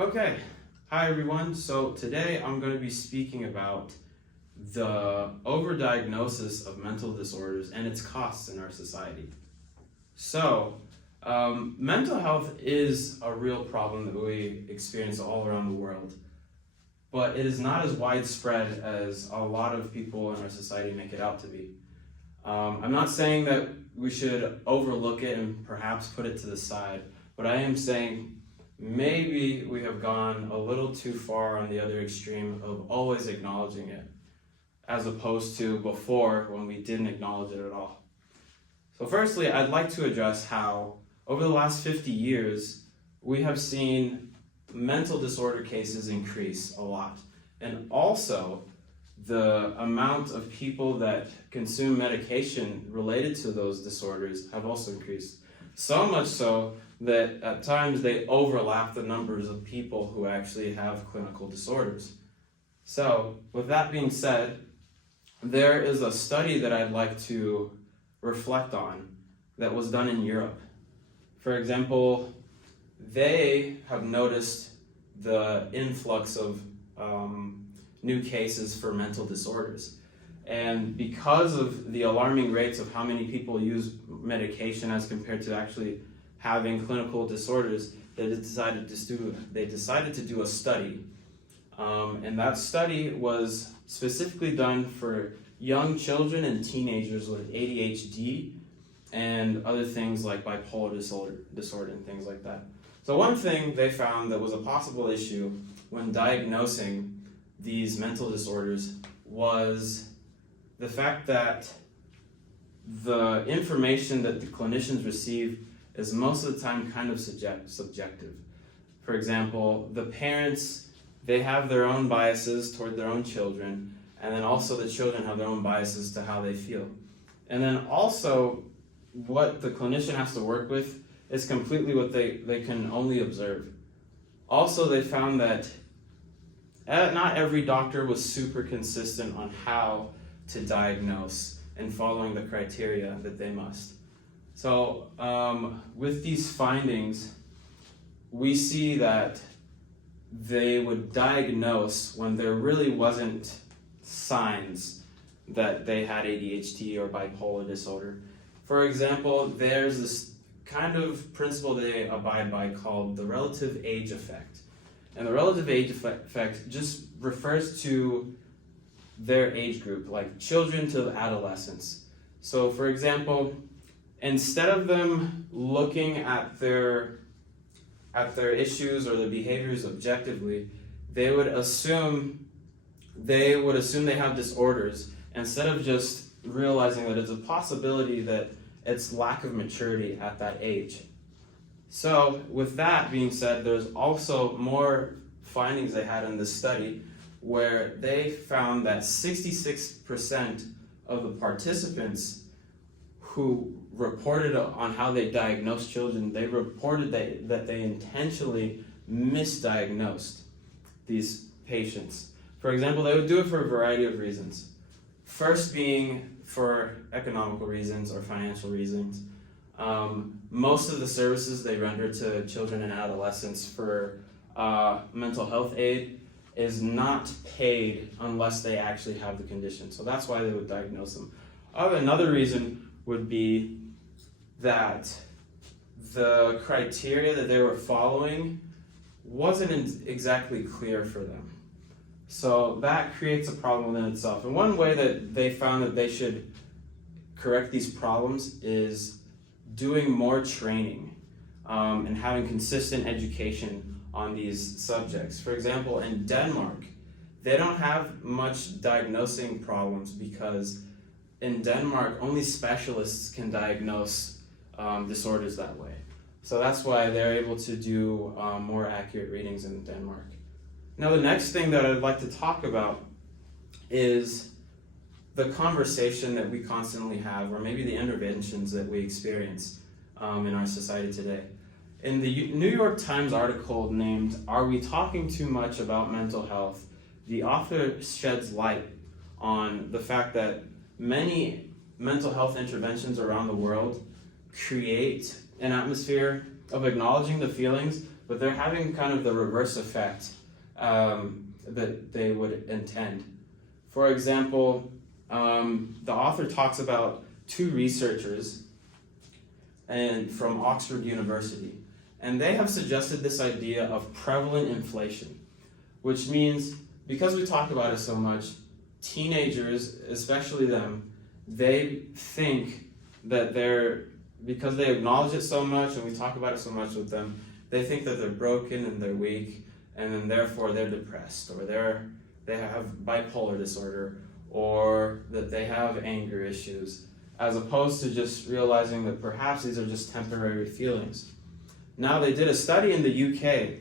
Okay, hi everyone. So today I'm going to be speaking about the overdiagnosis of mental disorders and its costs in our society. So, mental health is a real problem that we experience all around the world, but it is not as widespread as a lot of people in our society make it out to be. I'm not saying that we should overlook it and perhaps put it to the side, but I am saying maybe we have gone a little too far on the other extreme of always acknowledging it, as opposed to before when we didn't acknowledge it at all. So firstly, I'd like to address how over the last 50 years, we have seen mental disorder cases increase a lot. And also, the amount of people that consume medication related to those disorders have also increased. So much so that at times they overlap the numbers of people who actually have clinical disorders. So, with that being said, there is a study that I'd like to reflect on that was done in Europe. For example, they have noticed the influx of new cases for mental disorders. And because of the alarming rates of how many people use medication as compared to actually having clinical disorders, they decided to do a study. And that study was specifically done for young children and teenagers with ADHD and other things like bipolar disorder and things like that. So one thing they found that was a possible issue when diagnosing these mental disorders was the fact that the information that the clinicians receive is most of the time kind of subjective. For example, the parents, they have their own biases toward their own children, and then also the children have their own biases to how they feel. And then also, what the clinician has to work with is completely what they can only observe. Also, they found that not every doctor was super consistent on how to diagnose and following the criteria that they must. So with these findings, we see that they would diagnose when there really wasn't signs that they had ADHD or bipolar disorder. For example, there's this kind of principle they abide by called the relative age effect. And the relative age effect just refers to their age group, like children to adolescents. So for example, instead of them looking at their issues or their behaviors objectively, they would assume they have disorders instead of just realizing that it's a possibility that it's lack of maturity at that age. So with that being said, there's also more findings they had in this study where they found that 66% of the participants who reported on how they diagnosed children, they reported that they intentionally misdiagnosed these patients. For example, they would do it for a variety of reasons. First being for economical reasons or financial reasons. Most of the services they render to children and adolescents for mental health aid is not paid unless they actually have the condition. So that's why they would diagnose them. Another reason would be that the criteria that they were following wasn't exactly clear for them. So that creates a problem in itself. And one way that they found that they should correct these problems is doing more training and having consistent education on these subjects. For example, in Denmark, they don't have much diagnosing problems because in Denmark, only specialists can diagnose disorders that way. So that's why they're able to do more accurate readings in Denmark. Now, the next thing that I'd like to talk about is the conversation that we constantly have, or maybe the interventions that we experience in our society today. In the New York Times article named, "Are We Talking Too Much About Mental Health?" the author sheds light on the fact that many mental health interventions around the world create an atmosphere of acknowledging the feelings, but they're having kind of the reverse effect that they would intend. For example, the author talks about two researchers from Oxford University, and they have suggested this idea of prevalent inflation, which means, because we talk about it so much, teenagers, especially them, they think that because they acknowledge it so much and we talk about it so much with them, they think that they're broken and they're weak, and then therefore they're depressed, or they have bipolar disorder, or that they have anger issues, as opposed to just realizing that perhaps these are just temporary feelings. Now, they did a study in the UK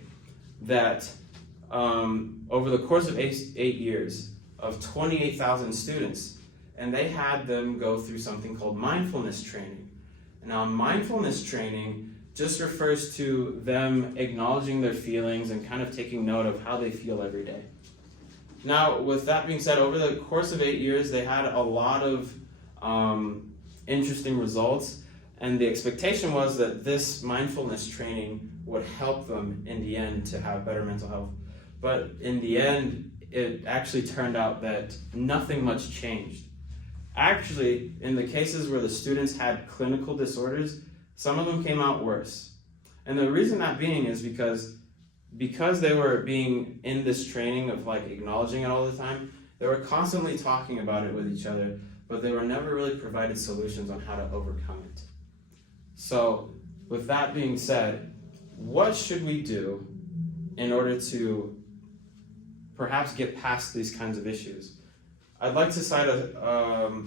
that over the course of 8 years of 28,000 students, and they had them go through something called mindfulness training. Now, mindfulness training just refers to them acknowledging their feelings and kind of taking note of how they feel every day. Now, with that being said, over the course of 8 years, they had a lot of interesting results, and the expectation was that this mindfulness training would help them in the end to have better mental health. But in the end, it actually turned out that nothing much changed. Actually, in the cases where the students had clinical disorders, some of them came out worse. And the reason that being is because they were being in this training of like acknowledging it all the time, they were constantly talking about it with each other, but they were never really provided solutions on how to overcome it. So, with that being said, what should we do in order to perhaps get past these kinds of issues? I'd like to cite a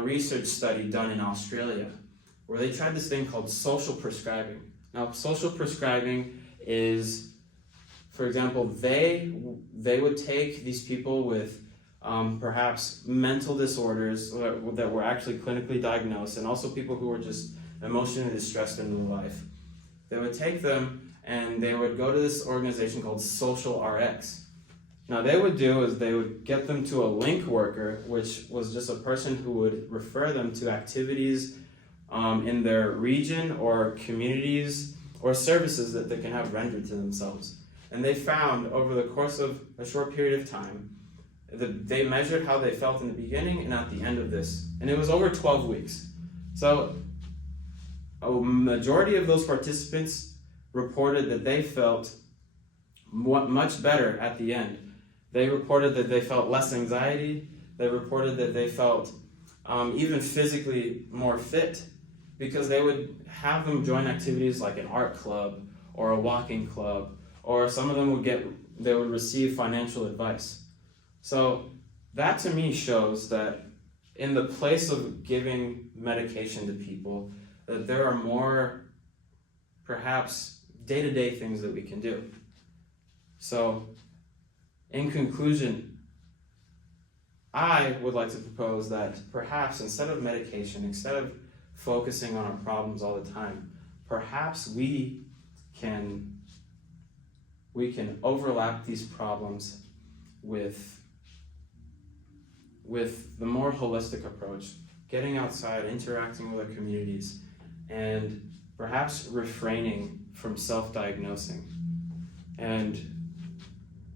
research study done in Australia where they tried this thing called social prescribing. Now, social prescribing is, for example, they would take these people with perhaps mental disorders that were actually clinically diagnosed, and also people who were just emotionally distressed in their life. They would take them and they would go to this organization called Social RX. Now, they would do is they would get them to a link worker, which was just a person who would refer them to activities in their region or communities or services that they can have rendered to themselves. And they found over the course of a short period of time that they measured how they felt in the beginning and at the end of this. And it was over 12 weeks. So a majority of those participants reported that they felt much better at the end. They reported that they felt less anxiety. They reported that they felt even physically more fit, because they would have them join activities like an art club or a walking club, or some of them would receive financial advice. So that to me shows that in the place of giving medication to people, that there are more perhaps day-to-day things that we can do. So in conclusion, I would like to propose that perhaps instead of medication, instead of focusing on our problems all the time, perhaps we can overlap these problems with the more holistic approach, getting outside, interacting with our communities, and perhaps refraining from self-diagnosing. And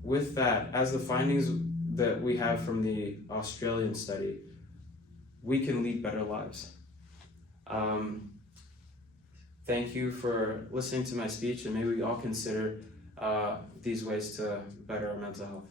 with that, as the findings that we have from the Australian study, we can lead better lives. Thank you for listening to my speech, and maybe we all consider these ways to better our mental health.